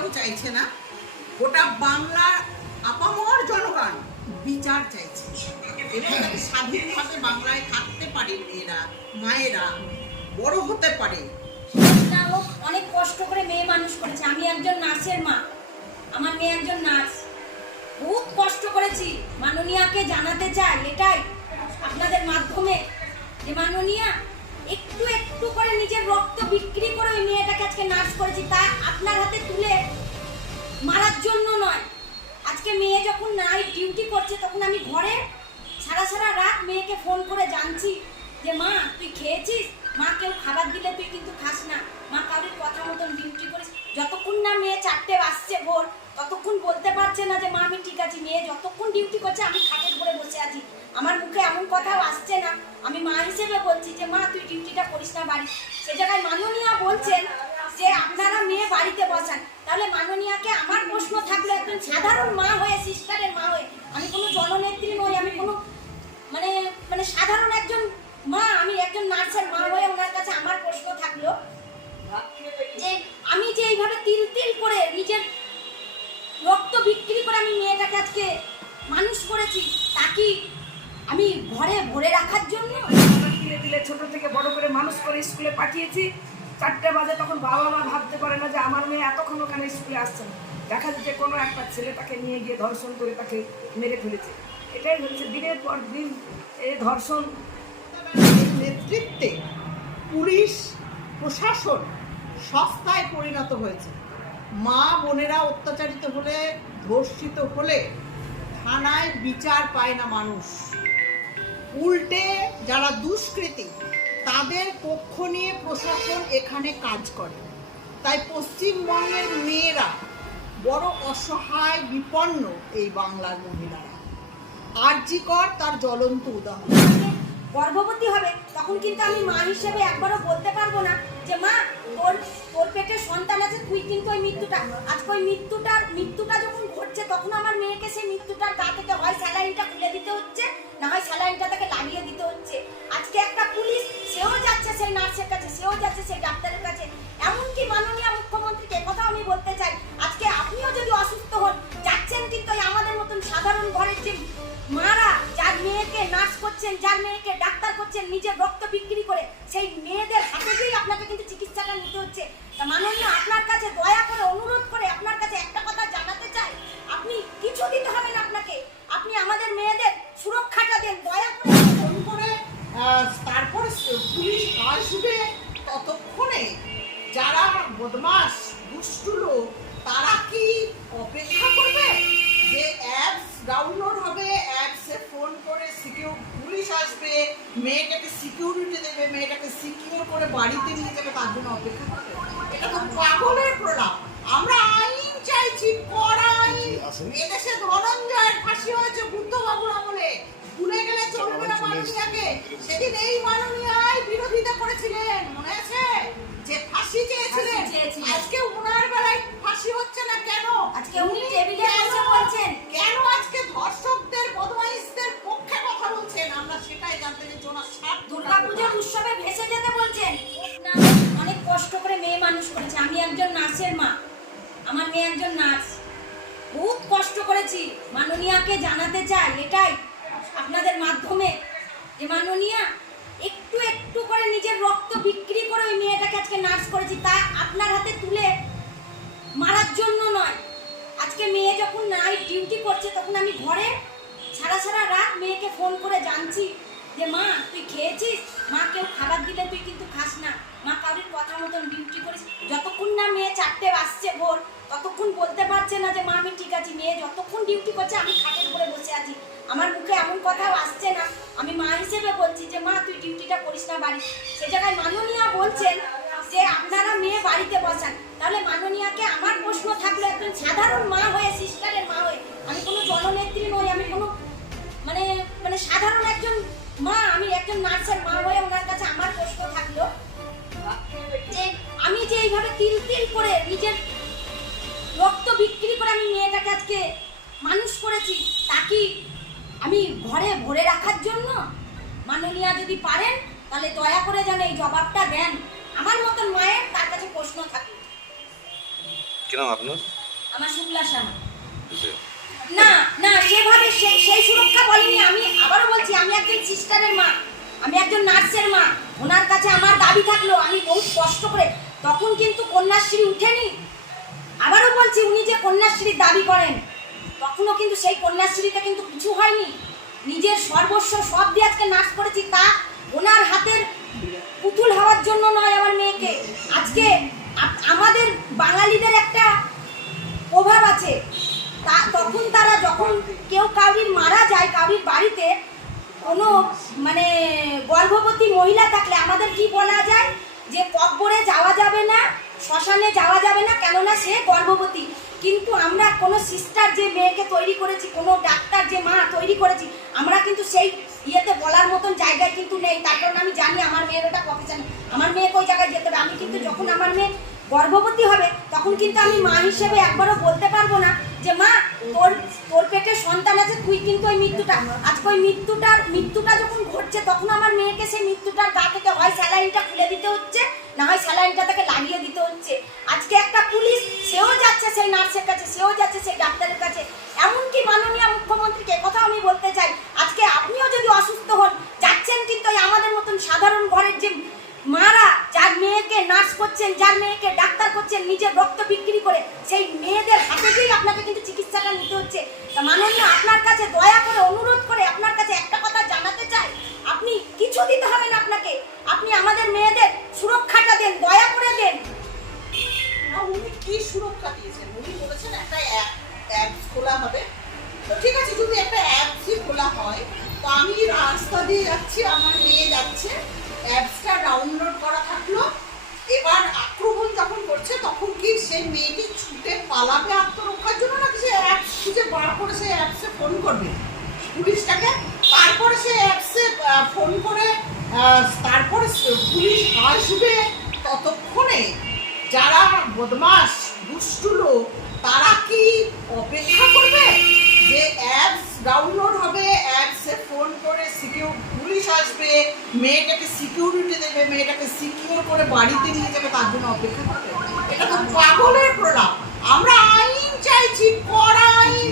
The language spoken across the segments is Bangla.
কেউ চাইছে না গোটা বাংলার আপামর জনগণ বিচার চাইছে। এবং স্বাধীনভাবে বাংলায় থাকতে পারে মেয়েরা মায়েরা বড় হতে পারে। অনেক কষ্ট করে মেয়ে মানুষ করেছে। আমি একজন নার্সের মা আমার মেয়ে একজন নার্স। খুব কষ্ট করেছি। মাননীয়াকে জানাতে চাই এটাই আপনাদের মাধ্যমে যে মাননীয়া একটু একটু করে নিজের রক্ত বিক্রি করে ওই মেয়েটাকে আজকে নার্স করেছি। তা আপনার হাতে তুলে মারার জন্য নয়। আজকে মেয়ে যখন নাইট ডিউটি করছে, তখন আমি ঘরে সারা সারা রাত মেয়েকে ফোন করে জানছি যে, মা, তুই খেয়েছিস? মা, কেউ খাবার দিলে তুই কিন্তু খাস না। মা কারোর কথা মতন ডিউটি করিস। যতক্ষণ না মেয়ে চারটে আসছে ভোর, ততক্ষণ বলতে পারছে না যে, মা, আমি ঠিক আছি। মেয়ে যতক্ষণ ডিউটি করছে, আমি খাটের উপরে বসে আছি। আমার মুখে এমন কথাও আসছে না। আমি মা হিসেবে বলছি যে, মা, তুই ডিউটিটা করিস না বাড়ি। সে জায়গায় মাননীয়া বলছেন যে, আপনারা মেয়ে বাড়িতে বসান। তাহলে মাননীয়াকে আমার প্রশ্ন থাকল একজন সাধারণ মা হয়ে সিস্টারের মা হয়ে। আমি কোনো জননেত্রী নই, আমি কোনো মানে মানে সাধারণ একজন মা, আমি একজন নার্সের মা হয়ে ওনার কাছে আমার প্রশ্ন থাকল যে, আমি যে এইভাবে তিল তিল করে নিজের রক্ত বিক্রি করে আমি মেয়েটাকে আজকে মানুষ করেছি, তা কি আমি ঘরে ভরে রাখার জন্য দিলে দিলে ছোট থেকে বড় করে মানুষ করে স্কুলে পাঠিয়েছি। চারটে বাজে তখন বাবা মা ভাবতে পারে না যে আমার মেয়ে এতক্ষণ ওখানে স্কুলে আসছে না। দেখা যাচ্ছে কোনো একটা ছেলে তাকে নিয়ে গিয়ে ধর্ষণ করে তাকে মেরে ফেলেছে। এটাই হচ্ছে দিনের পর দিন এ ধর্ষণ। নেতৃত্বে পুলিশ প্রশাসন সস্তায় পরিণত হয়েছে। মা বোনেরা অত্যাচারিত হলে ধর্ষিত হলে থানায় বিচার পায় না মানুষ। উল্টে যারা দুষ্কৃতী, তাদের পক্ষ নিয়ে প্রশাসন এখানে কাজ করে। তাই পশ্চিমবঙ্গের মেয়েরা বড় অসহায়, বিপন্ন এই বাংলার মহিলারা। আরজিকর তার জ্বলন্ত উদাহরণ। গর্ভবতী হবে, তখন কিন্তু আমি মা হিসেবে একবারও বলতে পারব না যে, মা, তোর তোর পেটে সন্তান আছে, তুই কিন্তু ওই মৃত্যুটা, আজকে ওই মৃত্যুটার, মৃত্যুটা যখন ঘটছে, তখন আমার মেয়েকে সেই মৃত্যুটার গা থেকে হয় স্যালাইনটা খুলে দিতে হচ্ছে, না হয় কাছে যাচ্ছে সেই ডাক্তারের কাছে। এমনকি মাননীয় মুখ্যমন্ত্রীকে কথা আমি বলতে চাই, আজকে আপনিও যদি অসুস্থ হন, যাচ্ছেন কিন্তু আমাদের মতন সাধারণ ঘরের যে মারা, যার মেয়েকে নার্স করছেন, যার মেয়েকে ডাক্তার করছেন, নিজের রক্ত বদমাস দুষ্টু লোক তারা কি অপেক্ষা করবে? যে অ্যাপস ডাউনলোড হবে অ্যাপসে ফোন করে সিকিউর পুলিশ আসবে মেয়েটাকে সিকিউরিটি দেবে মেয়েটাকে সিকিউর করে বাড়িতে নিয়ে যাবে তার জন্য অপেক্ষা করবে। এটা তো পাগলের প্রলাপ। আমরা আইন চাইছি কড়া আইন। এদেশে ধনঞ্জয়ের ফাঁসি হয়েছে বুদ্ধবাবুর আমলে। ভুলে গেলে চলবে না মাননীয়াকে। সেদিন এই মাননীয়াই বিরোধিতা করেছিলেন মনে আছে? ফাঁসি চেয়েছিলেন? আজকে ওনার বেলায় ফাঁসি হচ্ছে না কেন? আজকে উনি টেবিলে বসে বলছেন কেন আজকে ধর্ষকদের বদমাইশদের পক্ষে কথা বলছেন? আমরা সেটাই জানতে চাইছি ওনার স্বার্থ দুর্গাপূজার উৎসবে ভেসে যেতে বলছেন। অনেক কষ্ট করে মেয়ে মানুষ করেছে। আমি একজন নার্সের মা। আমার মেয়ে একজন নার্স। বহুত কষ্ট করেছি। মাননীয়াকে জানাতে চাই এটাই আপনাদের মাধ্যমে যে মাননীয়া মেয়েটাকে আজকে নার্স করেছি, তা আপনার হাতে তুলে মারার জন্য নয়। আজকে মেয়ে যখন নাইট ডিউটি করছে, তখন আমি ঘরে সারা সারা রাত মেয়েকে ফোন করে জানছি যে, মা, তুই খেয়েছিস? মা, কেউ খাবার দিলে তুই কিন্তু খাস না। মা, কারোর কথা মতন ডিউটি করিস? যতক্ষণ না মেয়ে চারটে আসছে ভোর, ততক্ষণ বলতে পারছে না যে, মা, আমি ঠিক আছি। মেয়ে যতক্ষণ ডিউটি করছে, আমি খাটের উপরে বসে আছি। আমার মুখে এমন কথাও আসছে না। আমি মা হিসেবে বলছি যে, মা, তুই ডিউটিটা করিস না বাড়ি সে জায়গায় মাননীয়া বলছেন যে আপনারা মেয়ে বাড়িতে বসান, তাহলে মাননীয়াকে আমার প্রশ্ন থাকল, একজন সাধারণ মা হয়ে, সিস্টারের মা হয়ে। আমি কোনো জননেত্রী নই, আমি কোনো মানে মানে সাধারণ একজন মা, আমি একজন নার্সের মা হয়ে ওনার কাছে আমার প্রশ্ন থাকল যে আমি যে এইভাবে তিল তিল করে নিজের রক্ত বিক্রি করে আমি মেয়েটাকে আজকে মানুষ করেছি, তা কি আমি ঘরে ভরে রাখার জন্য? মাননীয়া যদি পারেন, তাহলে দয়া করে যেন এই জবাবটা দেন। আমার মতন মায়ের তার কাছে প্রশ্ন থাকে। কি নাম আপনার? আমার শুক্লা সাহা না না সেভাবে সেই সেই সুরক্ষা বলেনি। আমি আবারও বলছি আমি একজন সিস্টারের মা আমি একজন নার্সের মা। ওনার কাছে আমার দাবি থাকল। আমি বহুত কষ্ট করে তখন কিন্তু কন্যাশ্রী উঠেনি। আবারও বলছি উনি যে কন্যাশ্রীর দাবি করেন তখনও কিন্তু সেই কন্যাশ্রীতে কিন্তু কিছু হয়নি। নিজের সর্বস্ব সব দিয়ে আজকে নার্স করেছি তা ওনার হাতের পুতুল হওয়ার জন্য নয় আমার মেয়েকে। আজকে আমাদের বাঙালিদের একটা প্রভাব আছে। তা তখন তারা যখন কেউ কাউরির মারা যায় কাউরির বাড়িতে কোনো মানে গর্ভবতী মহিলা থাকলে আমাদের কি বলা যায়? যে কব্বরে যাওয়া যাবে না, শ্মশানে যাওয়া যাবে না, কেননা সে গর্ভবতী। কিন্তু আমরা কোনো সিস্টার যে মেয়েকে তৈরি করেছি, কোনো ডাক্তার যে মা তৈরি করেছি, আমরা কিন্তু সেই ইয়েতে বলার মতন জায়গায় কিন্তু নেই। তার কারণ আমি জানি আমার মেয়ের ওটা প্রফেশন আমার মেয়ে ওই জায়গায় যেতে হবে। আমি কিন্তু যখন আমার মেয়ে গর্ভবতী হবে, তখন কিন্তু আমি মা হিসেবে একবারও বলতে পারব না যে, মা, তোর তোর পেটে সন্তান আছে, তুই কিন্তু ওই মৃত্যুটা। আজকে ওই মৃত্যুটার, মৃত্যুটা যখন ঘটছে, তখন আমার মেয়েকে সেই মৃত্যুটার গা থেকে হয় স্যালাইনটা খুলে দিতে হচ্ছে, না হয় স্যালাইনটা তাকে লাগিয়ে দিতে হচ্ছে। আজকে একটা পুলিশ, সেও যাচ্ছে সেই নার্সের কাছে, সেও যাচ্ছে সেই ডাক্তারের কাছে। এমনকি মাননীয় মুখ্যমন্ত্রীকে কথা আমি বলতে চাই আজকে আপনিও যদি অসুস্থ হন, যাচ্ছেন কিন্তু আমাদের মতন সাধারণ ঘরের যে মারা, যার মেয়েকে নার্স করছেন, যার মেয়েকে ডাক্তার করছেন, নিজের রক্ত বিক্রি করে, সেই মেয়েদের হাতে দিয়েই আপনাকে কিন্তু চিকিৎসাটা নিতে হচ্ছে। তা মাননীয়, আপনার কাছে দয়া করে, অনুরোধ করে, আপনার কাছে একটা কথা জানাতে চাই। আপনি কিছু দিতে হবে না আপনাকে। আপনি আমাদের মেয়েদের সুরক্ষাটা দেন, দয়া করে দেন। উনি কি সুরক্ষা দিয়েছেন? উনি বলেছেন একটা অ্যাপস খোলা হবে। তো ঠিক আছে, যদি একটা অ্যাপসই খোলা হয়, তো আমি রাস্তা দিয়ে যাচ্ছি, আমার মেয়ে যাচ্ছে অ্যাপসটা ডাউনলোড করা থাকল। এবার আক্রমণ যখন করছে, তখন কি সেই মেয়েটি ছুটে পালাবে আত্মরক্ষার জন্য, নাকি সে অ্যাপস খুঁজে বার করে সেই অ্যাপসে ফোন করবে? পুলিশটাকে? তারপরে সে অ্যাপসে ফোন করে তারপরে সে- পুলিশ আসবে ততক্ষণে। যারা বদমাস দুষ্টু লোক, তারা কি অপেক্ষা করবে? যে অ্যাপস ডাউনলোড হবে অ্যাপসে ফোন করে সিকিউর পুলিশ আসবে মেয়েটাকে সিকিউরিটি দেবে মেয়েটাকে সিকিউর করে বাড়িতে নিয়ে যাবে তার জন্য অপেক্ষা করবে। এটা তো পাগলের প্রলাপ। আমরা আইন চাইছি কড়া আইন।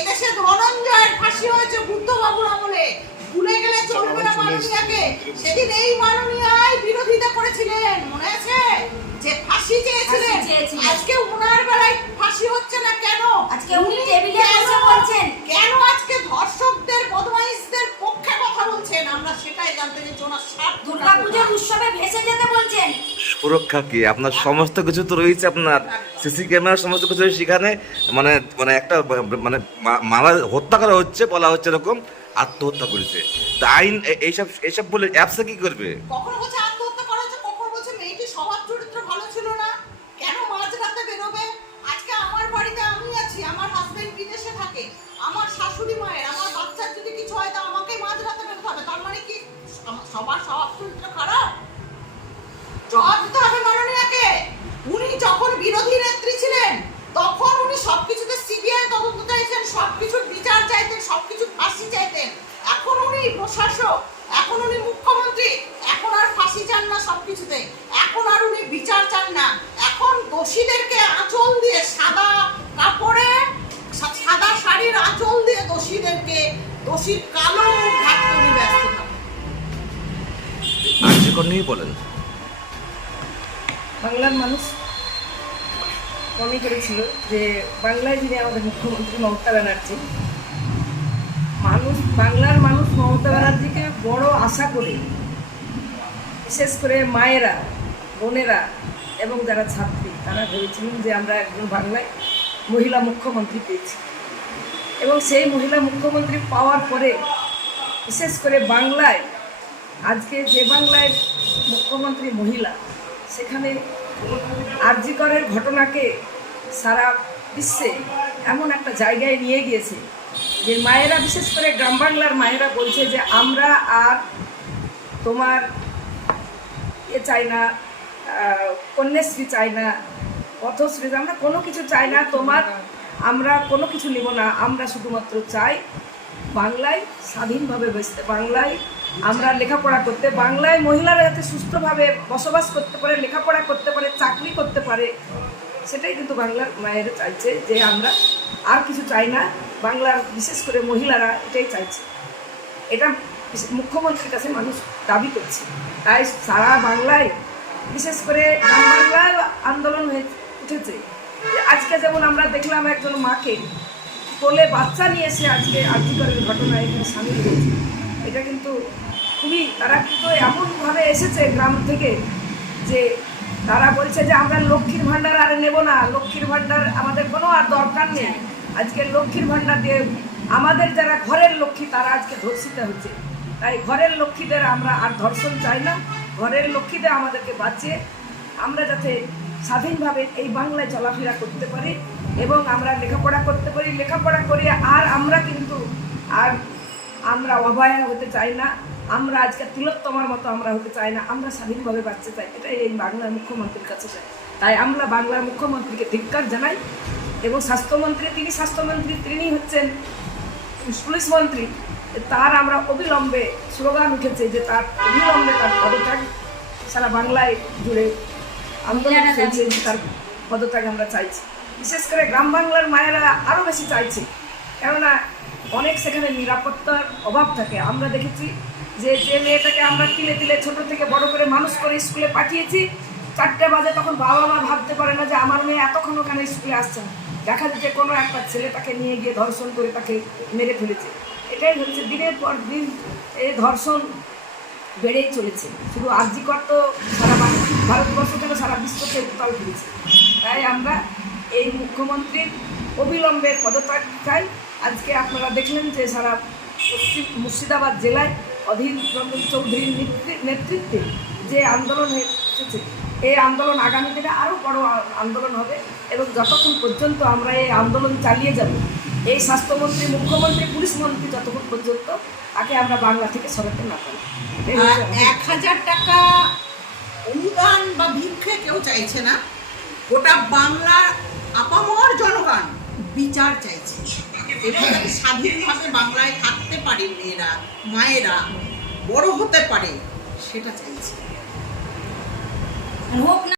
এদেশে ধনঞ্জয়ের ফাঁসি হয়েছে বুদ্ধবাবুর আমলে। ভুলে গেলে চলবে না মাননীয়াকে। সেদিন এই মাননীয়াই বিরোধিতা করেছিলেন মনে আছে? যে ফাঁসি চেয়েছিলেন। আজকে ওনার বেলায় ফাঁসি হচ্ছে না কেন? আজকে উনি টেবিলে বসে বলছেন। কেন আজকে ধর্ষকদের বদমাইশদের পক্ষে কথা বলছেন? আমরা সেটাই জানতে চাইছি ওনার স্বার্থ দুর্গাপুজোর উৎসবে ভেসে যেতে বলছেন। সুরক্ষা কি? আপনার সমস্ত কিছু তো রয়েছে আপনার। সিসি ক্যামেরা সমস্ত কিছু সেখানে। মানে মানে একটা মানে মারা হত্যা করা হচ্ছে বলা হচ্ছে এরকম। আত্মহত্যা করেছে। তা আইন এইসব এইসব বলে অ্যাপসে কি করবে? কখনো বলছে আত্মহত্যা করা হচ্ছে কখনো বলছে মেয়েটি স্বভাব চরিত্র ভালো ছিল না কেন মাঝরাতে বেরোবে আজকে আমার বাড়িতে আমি আছি আমার হাজবেন্ড বিদেশে থাকে আমার শাশুড়ি মায়ের আমার বাচ্চার যদি কিছু হয় তা আমাকে মাঝরাতে বেরোতে হবে তার মানে কি আম- সবার স্বভাব চরিত্র খারাপ জবাব দিতে হবে মাননীয়াকে উনি যখন বিরোধী নেত্রী ছিলেন তখন উনি সবকিছুতে সিবিআই তদন্ত চাইছেন সবকিছুর বিচার চাইতেন সবকিছু ফাঁসি চাইতেন এখন উনি প্রশাসক এখন উনি মুখ্যমন্ত্রী এখন আর ফাঁসি চান না সবকিছুতে এখন আর উনি বিচার চান না এখন দোষীদেরকে আঁচল দিয়ে সাদা কাপড়ে সা- সাদা শাড়ির আঁচল দিয়ে দোষীদেরকে দোষীর কালো মুখ ব্যস্ত নিয়ে বলেন। বাংলার মানুষ মনে করেছিল যে বাংলায় যিনি আমাদের মুখ্যমন্ত্রী মমতা ব্যানার্জি মানুষ বাংলার মানুষ মমতা ব্যানার্জিকে বড় আশা করে বিশেষ করে মায়েরা বোনেরা এবং যারা ছাত্রী তারা ভেবেছিলেন যে আমরা একজন বাংলায় মহিলা মুখ্যমন্ত্রী পেয়েছি। এবং সেই মহিলা মুখ্যমন্ত্রী পাওয়ার পরে, বিশেষ করে বাংলায়, আজকে যে বাংলায় মুখ্যমন্ত্রী মহিলা, সেখানে আরজিকরের ঘটনাকে সারা বিশ্বে এমন একটা জায়গায় নিয়ে গিয়েছে, যে মায়েরা, বিশেষ করে গ্রাম বাংলার মায়েরা বলছে যে, আমরা আর তোমার এ চাই না কন্যাশ্রী চাই না, পথশ্রী আমরা কোনো কিছু চাই না, তোমার আমরা কোনো কিছু নেব না, আমরা শুধুমাত্র চাই বাংলায় স্বাধীনভাবে বসতে বাংলায় আমরা লেখাপড়া করতে, বাংলায় মহিলারা যাতে সুস্থভাবে বসবাস করতে পারে, লেখাপড়া করতে পারে, চাকরি করতে পারে, সেটাই কিন্তু বাংলার মায়েরা চাইছে যে আমরা আর কিছু চাই না, বাংলার বিশেষ করে মহিলারা এটাই চাইছে। এটা মুখ্যমন্ত্রীর কাছে মানুষ দাবি করছে। তাই সারা বাংলায় বিশেষ করে বাংলায় আন্দোলন হয়ে উঠেছে। আজকে যেমন আমরা দেখলাম একজন মাকে কোলে বাচ্চা নিয়ে এসে আজকে আর্থিকরের ঘটনায় এখানে সামিল হয়েছে। এটা কিন্তু খুবই তারা কিন্তু এমনভাবে এসেছে গ্রাম থেকে যে তারা বলছে যে আমরা লক্ষ্মীর ভাণ্ডার আর নেব না। লক্ষ্মীর ভাণ্ডার আমাদের কোনো আর দরকার নেই। আজকে লক্ষ্মীর ভাণ্ডার দিয়ে আমাদের যারা ঘরের লক্ষ্মী তারা আজকে ধর্ষিত হচ্ছে তাই ঘরের লক্ষ্মীদের আমরা আর ধর্ষণ চাই না। ঘরের লক্ষ্মীদের আমাদেরকে বাঁচিয়ে আমরা যাতে স্বাধীনভাবে এই বাংলায় চলাফেরা করতে পারি এবং আমরা লেখাপড়া করতে পারি। লেখাপড়া করে আর আমরা কিন্তু আর আমরা অভয়া হতে চাই না। আমরা আজকে তিলোত্তমার মতো আমরা হতে চাই না। আমরা স্বাধীনভাবে বাঁচতে চাই। এটাই এই বাংলার মুখ্যমন্ত্রীর কাছে চাই। তাই আমরা বাংলার মুখ্যমন্ত্রীকে ধিক্কার জানাই এবং স্বাস্থ্যমন্ত্রী, তিনি স্বাস্থ্যমন্ত্রী, তিনি হচ্ছেন পুলিশ মন্ত্রী। তার আমরা অবিলম্বে স্লোগান উঠেছে যে তার অবিলম্বে তার পদত্যাগ সারা বাংলায় জুড়ে আন্দোলন চলছে তার পদত্যাগ আমরা চাইছি। বিশেষ করে গ্রাম বাংলার মায়েরা আরও বেশি চাইছে। কেননা অনেক সেখানে নিরাপত্তার অভাব থাকে। আমরা দেখেছি যে যে মেয়েটাকে আমরা তিলে তিলে ছোট থেকে বড় করে মানুষ করে স্কুলে পাঠিয়েছি চারটে বাজে তখন বাবা মা ভাবতে পারে না যে আমার মেয়ে এতক্ষণ ওখানে স্কুলে আসছে না? দেখা যাচ্ছে কোনো একটা ছেলে তাকে নিয়ে গিয়ে ধর্ষণ করে তাকে মেরে ফেলেছে। এটাই হচ্ছে দিনের পর দিন এই ধর্ষণ বেড়েই চলেছে। শুধু আর্যিকর তো সারা ভারতবর্ষ থেকে সারা বিশ্বকে উত্তাল ফিরেছে তাই আমরা এই মুখ্যমন্ত্রীর অবিলম্বে পদত্যাগ চাই আজকে আপনারা দেখলেন যে সারা পশ্চিম মুর্শিদাবাদ জেলায় অধীর রঞ্জন চৌধুরীর নেতৃ- নেতৃত্বে যে আন্দোলন হয়েছে, এই আন্দোলন আগামী দিনে আরও বড় আন্দোলন হবে এবং যতক্ষণ পর্যন্ত আমরা এই আন্দোলন চালিয়ে যাব এই স্বাস্থ্যমন্ত্রী মুখ্যমন্ত্রী পুলিশ মন্ত্রী যতক্ষণ পর্যন্ত তাকে আমরা বাংলা থেকে সরাতে না পারি। এক হাজার টাকা অনুদান বা ভিক্ষে কেউ চাইছে না। গোটা বাংলার আপামর জনগণ বিচার চাইছে। এবং স্বাধীনভাবে বাংলায় থাকতে পারে মেয়েরা মায়েরা বড় হতে পারে সেটা চাইছে। হোক